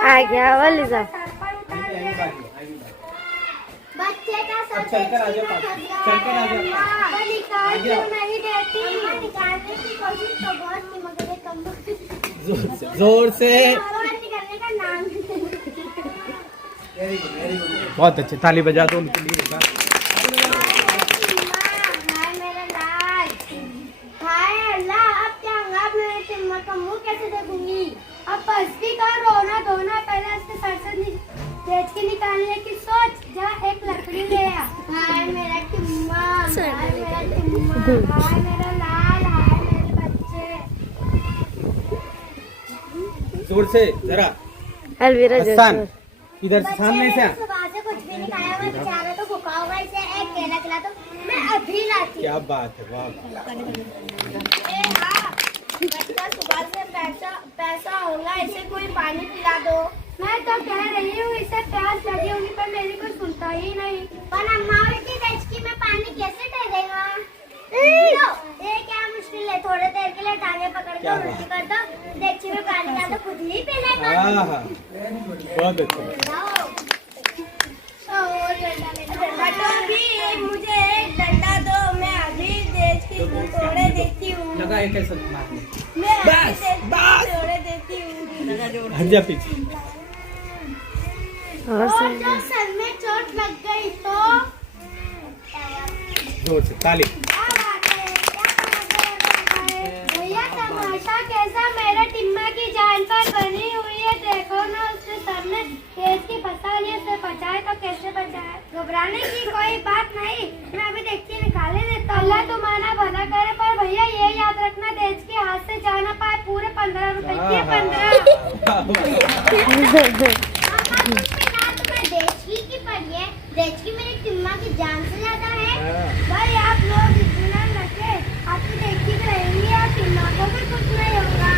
आ गया वाली साहब। बच्चे का सब चलकर आ जाओ, चलकर आ जाओ। निकाल क्यों नहीं देती? निकालने की कोशिश तो बहुत की मगर ये कम जोर से निकालने का नाम बहुत अच्छे, ताली बजा दो उनके लिए। हाय मेरे लाल, हाय अल्लाह, अब क्या होगा? अब मैं टिम्मा का मुंह कैसे देखूंगी? अब बस भी कर, रोना धोना पहले इसके सर से तेज की निकालने की सोच। जा एक लकड़ी ले आ। हाय मेरा टिम्मा, हाय मेरा टिम्मा, हाय मेरा लाल, हाय मेरे बच्चे। जोर से जरा। अलविरा हसन, जोर। इधर सामने से आ। सुबह से कुछ भी नहीं खाया हुआ बेचारा, तो भूखा होगा। इसे एक केला खिला दो, मैं अभी लाती हूँ। क्या बात है, वाह। बच्चा सुबह से पैसा होगा, इसे कोई पानी पिला दो। मैं तो कह रही हूँ इसे प्यास लगी होगी, पर मेरी कोई सुनता ही नहीं। पर अम्मा उल्टी डेचकी में पानी कैसे दे देगा? लो, ये क्या मुश्किल है? थोड़ी देर के लिए टांगे पकड़ के उल्टी कर दो, डेचकी में पानी डाल दो, खुद ही पी लेगा। हाँ, बहुत अच्छा। मुझे एक डंडा दो, मैं अभी डेचकी को तोड़े देती हूँ। लगा एक ऐसा मारने। मैं बस, बस। तोड़े देती हूँ। हट जा पीछे। और और सुन। जो सर में चोट लग गई तो जोर से ताली। भैया तमाशा कैसा? मेरे टिम्मा की जान पर बनी हुई है, देखो ना। उसके सर में तेज की फंसा लिया, से बचाए तो कैसे बचाए? घबराने की कोई बात नहीं, मैं अभी देखती निकाले देता। अल्लाह तुम्हारा भला करे, पर भैया ये याद रखना, तेज के हाथ से जाना पाए। पूरे 15 रुपए के 15। देचकी की पड़ी है, देचकी मेरी टिम्मा की जान से ज्यादा है। भाई आप लोग इतना रखे, आपकी देचकी तो रहेंगी और टिम्मा को भी कुछ नहीं होगा।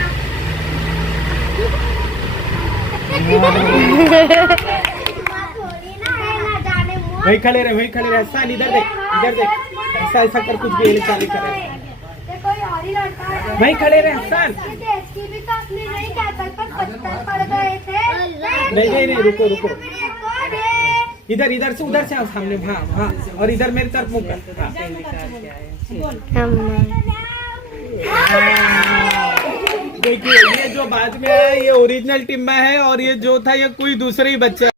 टिम्मा थोड़ी ना है, ना जाने मुँह। वही खड़े रहे, वही खड़े रहे। हसन इधर देख, इधर देख। ऐसा ऐसा कर, कुछ भी चाले करे। कोई और ही लड़का है। वही खड़े रहे हसन। देचकी भी तो अपनी नहीं कहता, पर पत्थर पड़ गए थे। नहीं, रुको रुको। इधर इधर से, उधर से आओ सामने। हाँ हाँ, और इधर मेरी तरफ मुँह कर। देखिए, ये जो बाद में है ये ओरिजिनल टिम्मा है, और ये जो था ये कोई दूसरा ही बच्चा।